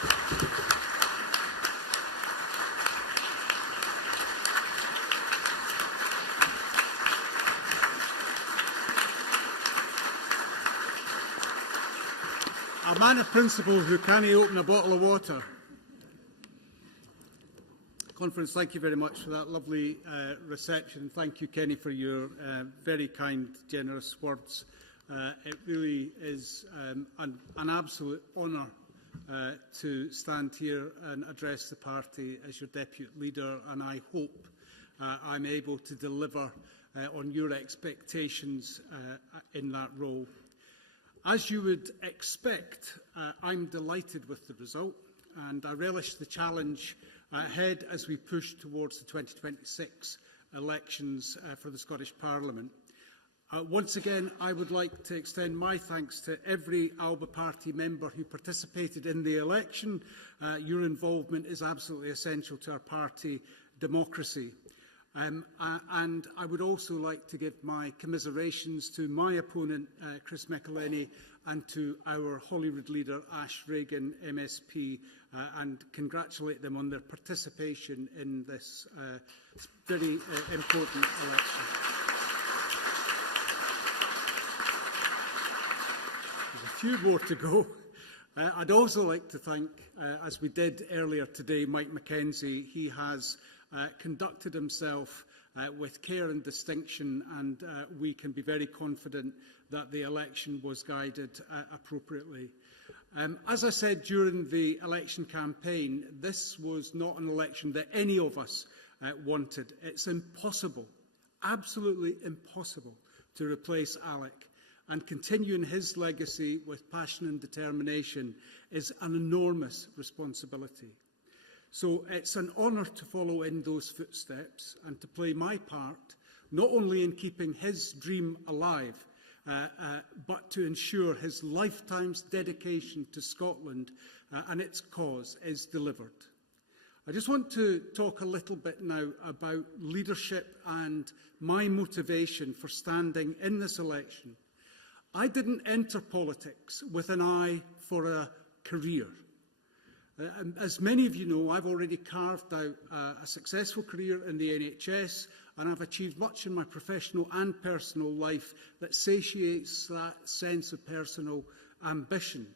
A man of principle who can't open a bottle of water. Conference, thank you very much for that lovely reception. Thank you, Kenny, for your very kind, generous words. It really is an absolute honour to stand here and address the party as your Depute Leader, and I hope I'm able to deliver on your expectations in that role. As you would expect, I'm delighted with the result, and I relish the challenge ahead as we push towards the 2026 elections for the Scottish Parliament. Once again, I would like to extend my thanks to every Alba Party member who participated in the election. Your involvement is absolutely essential to our party democracy. And I would also like to give my commiserations to my opponent, Chris McElhenny, and to our Holyrood leader, Ash Regan, MSP, and congratulate them on their participation in this very important election. There's a few more to go. I'd also like to thank, as we did earlier today, Mike Mackenzie. He has conducted himself with care and distinction, and we can be very confident that the election was guided appropriately. As I said during the election campaign, this was not an election that any of us wanted. It's impossible, absolutely impossible, to replace Alec, and continuing his legacy with passion and determination is an enormous responsibility. So it's an honour to follow in those footsteps and to play my part, not only in keeping his dream alive, but to ensure his lifetime's dedication to Scotland and its cause is delivered. I just want to talk a little bit now about leadership and my motivation for standing in this election. I didn't enter politics with an eye for a career. As many of you know, I've already carved out a successful career in the NHS, and I've achieved much in my professional and personal life that satiates that sense of personal ambition.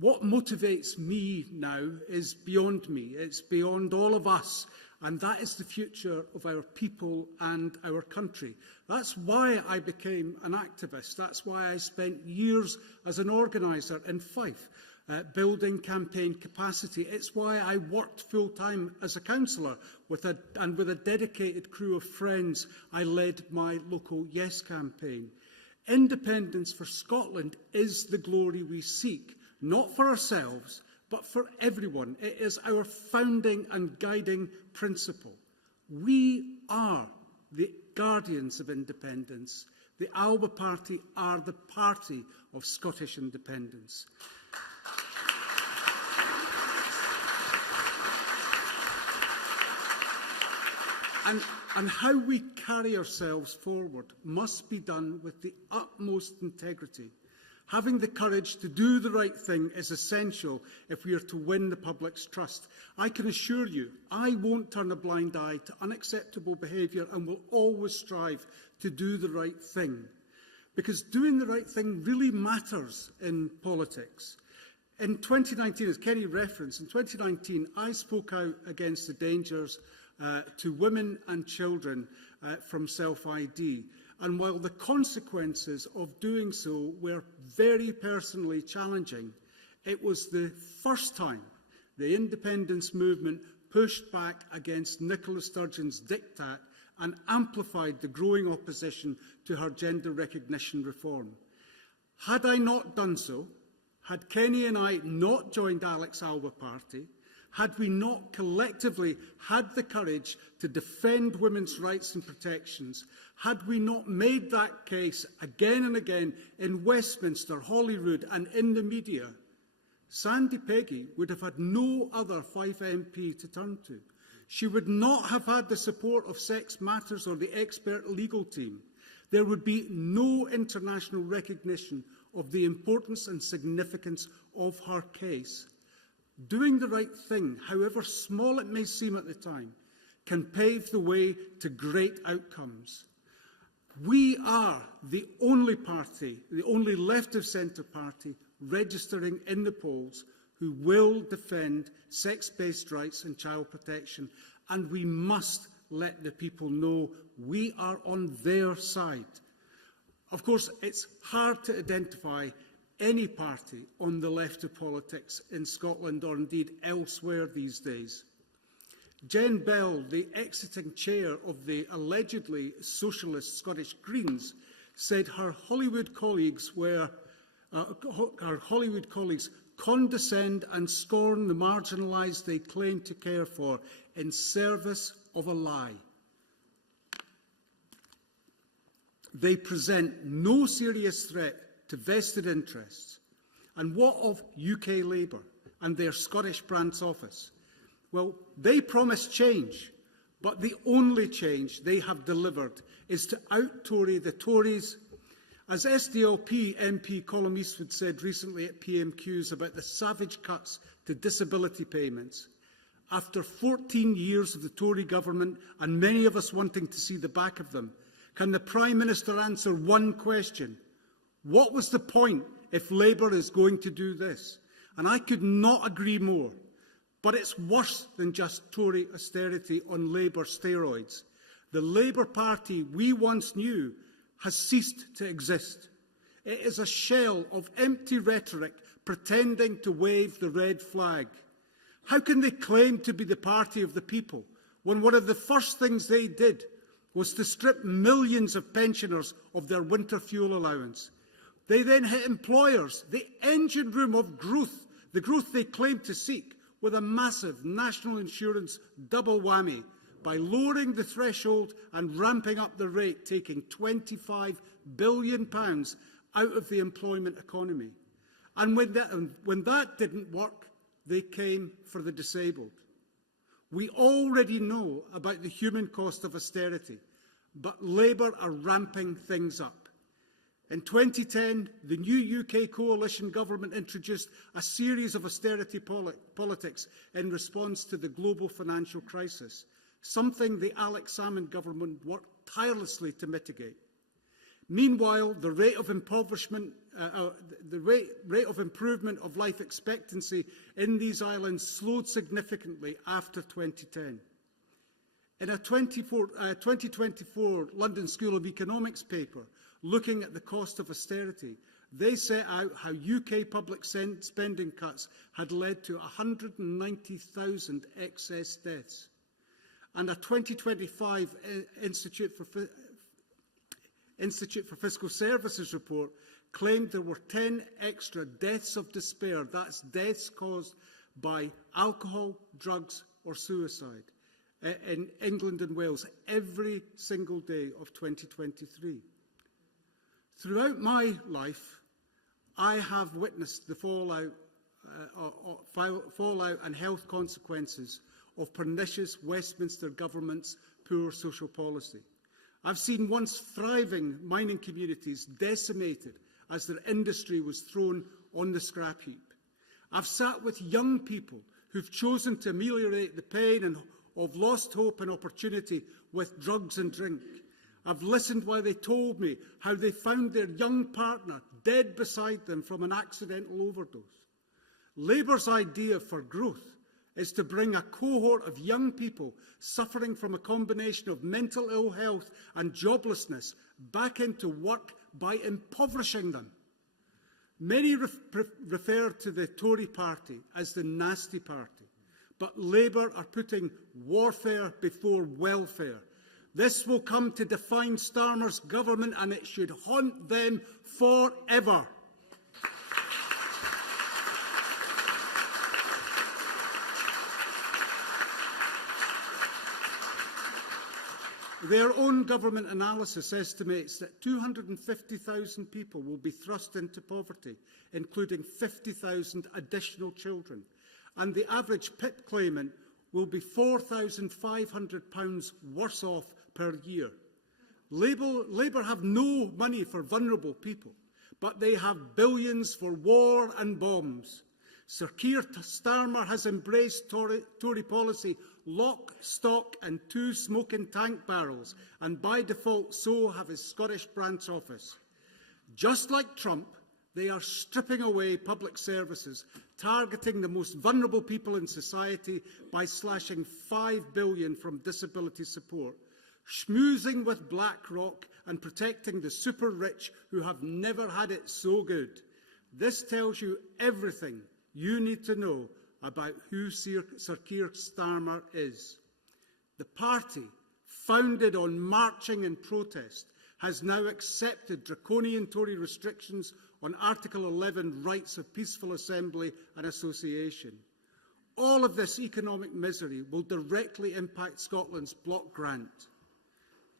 What motivates me now is beyond me. It's beyond all of us, and that is the future of our people and our country. That's why I became an activist. That's why I spent years as an organiser in Fife, building campaign capacity. It's why I worked full-time as a councillor and with a dedicated crew of friends, I led my local Yes campaign. Independence for Scotland is the glory we seek, not for ourselves, but for everyone. It is our founding and guiding principle. We are the guardians of independence. The Alba Party are the party of Scottish independence. And how we carry ourselves forward must be done with the utmost integrity. Having the courage to do the right thing is essential if we are to win the public's trust. I can assure you, I won't turn a blind eye to unacceptable behaviour and will always strive to do the right thing. Because doing the right thing really matters in politics. In 2019, as Kenny referenced, in 2019, I spoke out against the dangers to women and children from self-ID. And while the consequences of doing so were very personally challenging, it was the first time the independence movement pushed back against Nicola Sturgeon's diktat and amplified the growing opposition to her gender recognition reform. Had I not done so, had Kenny and I not joined Alec's Alba Party, had we not collectively had the courage to defend women's rights and protections, had we not made that case again and again in Westminster, Holyrood and in the media, Sandy Peggy would have had no other Fife MP to turn to. She would not have had the support of Sex Matters or the expert legal team. There would be no international recognition of the importance and significance of her case. Doing the right thing, however small it may seem at the time, can pave the way to great outcomes. We are the only party, the only left-of-centre party, registering in the polls who will defend sex-based rights and child protection, and we must let the people know we are on their side. Of course, it's hard to identify any party on the left of politics in Scotland or indeed elsewhere these days. Jen Bell, the exiting chair of the allegedly socialist Scottish Greens, said her Hollywood colleagues condescend and scorn the marginalised they claim to care for in service of a lie. They present no serious threat to vested interests. And what of UK Labour and their Scottish branch office? Well, they promise change, but the only change they have delivered is to out-Tory the Tories. As SDLP MP Colm Eastwood said recently at PMQs about the savage cuts to disability payments, after 14 years of the Tory government and many of us wanting to see the back of them, can the Prime Minister answer one question? What was the point if Labour is going to do this? And I could not agree more. But it's worse than just Tory austerity on Labour steroids. The Labour Party we once knew has ceased to exist. It is a shell of empty rhetoric pretending to wave the red flag. How can they claim to be the party of the people when one of the first things they did was to strip millions of pensioners of their winter fuel allowance? They then hit employers, the engine room of growth, the growth they claim to seek, with a massive national insurance double whammy by lowering the threshold and ramping up the rate, taking £25 billion out of the employment economy. And when that didn't work, they came for the disabled. We already know about the human cost of austerity, but Labour are ramping things up. In 2010, the new UK coalition government introduced a series of austerity politics in response to the global financial crisis, something the Alex Salmond government worked tirelessly to mitigate. Meanwhile, the rate of impoverishment, rate of improvement of life expectancy in these islands slowed significantly after 2010. In a 2024 London School of Economics paper, looking at the cost of austerity, they set out how UK public spending cuts had led to 190,000 excess deaths. And a 2025 Institute for Fiscal Services report claimed there were 10 extra deaths of despair, that's deaths caused by alcohol, drugs or suicide, in England and Wales every single day of 2023. Throughout my life, I have witnessed the fallout and health consequences of pernicious Westminster government's poor social policy. I've seen once thriving mining communities decimated as their industry was thrown on the scrap heap. I've sat with young people who've chosen to ameliorate the pain of lost hope and opportunity with drugs and drink. I've listened while they told me how they found their young partner dead beside them from an accidental overdose. Labour's idea for growth is to bring a cohort of young people suffering from a combination of mental ill health and joblessness back into work by impoverishing them. Many refer to the Tory party as the nasty party, but Labour are putting warfare before welfare. This will come to define Starmer's government and it should haunt them forever. Their own government analysis estimates that 250,000 people will be thrust into poverty, including 50,000 additional children. And the average PIP claimant will be £4,500 worse off per year. Labour have no money for vulnerable people, but they have billions for war and bombs. Sir Keir Starmer has embraced Tory policy, lock, stock and two smoking tank barrels, and by default so have his Scottish branch office. Just like Trump, they are stripping away public services, targeting the most vulnerable people in society by slashing $5 billion from disability support, schmoozing with BlackRock and protecting the super rich who have never had it so good. This tells you everything you need to know about who Sir Keir Starmer is. The party, founded on marching and protest, has now accepted draconian Tory restrictions on Article 11 rights of peaceful assembly and association. All of this economic misery will directly impact Scotland's block grant.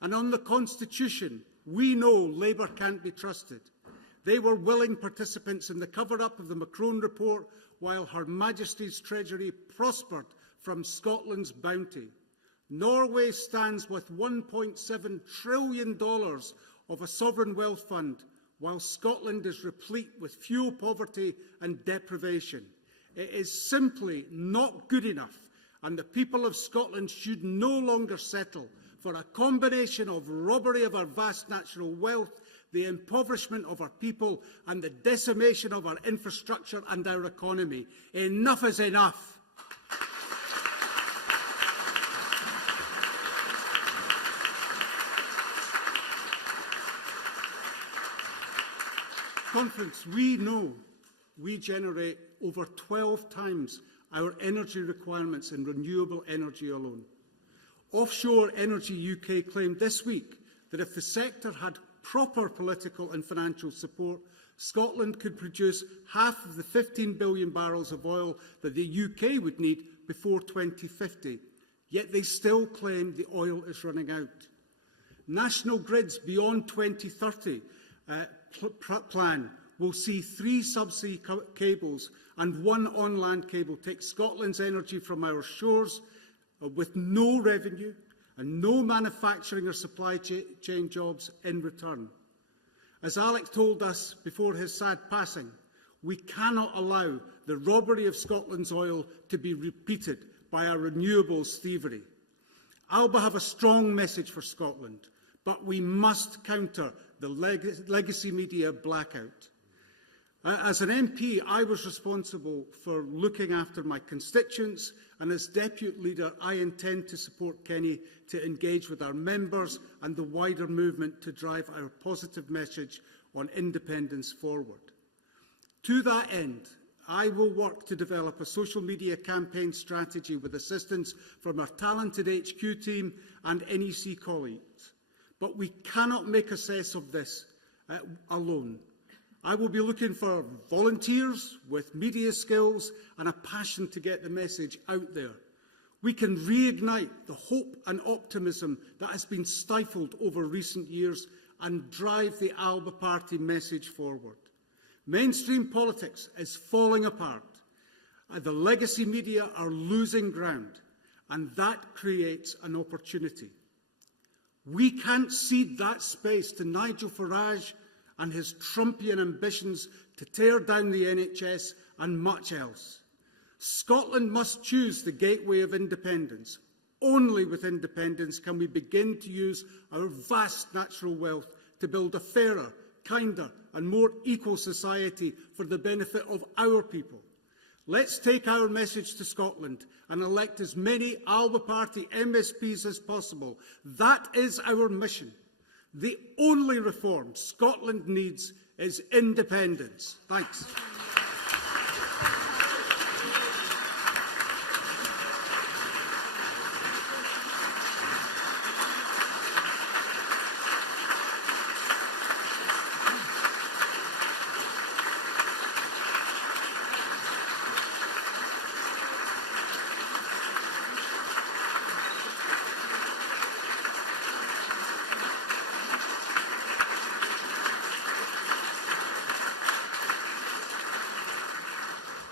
And on the Constitution, we know Labour can't be trusted. They were willing participants in the cover-up of the Macron report while Her Majesty's Treasury prospered from Scotland's bounty. Norway stands with $1.7 trillion of a sovereign wealth fund, while Scotland is replete with fuel poverty and deprivation. It is simply not good enough, and the people of Scotland should no longer settle for a combination of robbery of our vast natural wealth, the impoverishment of our people, and the decimation of our infrastructure and our economy. Enough is enough. Conference, we know we generate over 12 times our energy requirements in renewable energy alone. Offshore Energy UK claimed this week that if the sector had proper political and financial support, Scotland could produce half of the 15 billion barrels of oil that the UK would need before 2050. Yet they still claim the oil is running out. National Grid's Beyond 2030 plan will see 3 subsea cables and 1 on-land cable take Scotland's energy from our shores with no revenue and no manufacturing or supply chain jobs in return. As Alec told us before his sad passing, we cannot allow the robbery of Scotland's oil to be repeated by our renewables thievery. Alba have a strong message for Scotland, but we must counter the legacy media blackout. As an MP, I was responsible for looking after my constituents, and as Depute Leader, I intend to support Kenny to engage with our members and the wider movement to drive our positive message on independence forward. To that end, I will work to develop a social media campaign strategy with assistance from our talented HQ team and NEC colleagues. But we cannot make a success of this alone. I will be looking for volunteers with media skills and a passion to get the message out there. We can reignite the hope and optimism that has been stifled over recent years and drive the Alba Party message forward. Mainstream politics is falling apart. The legacy media are losing ground, and that creates an opportunity. We can't cede that space to Nigel Farage and his Trumpian ambitions to tear down the NHS and much else. Scotland must choose the gateway of independence. Only with independence can we begin to use our vast natural wealth to build a fairer, kinder and more equal society for the benefit of our people. Let's take our message to Scotland and elect as many Alba Party MSPs as possible. That is our mission. The only reform Scotland needs is independence. Thanks.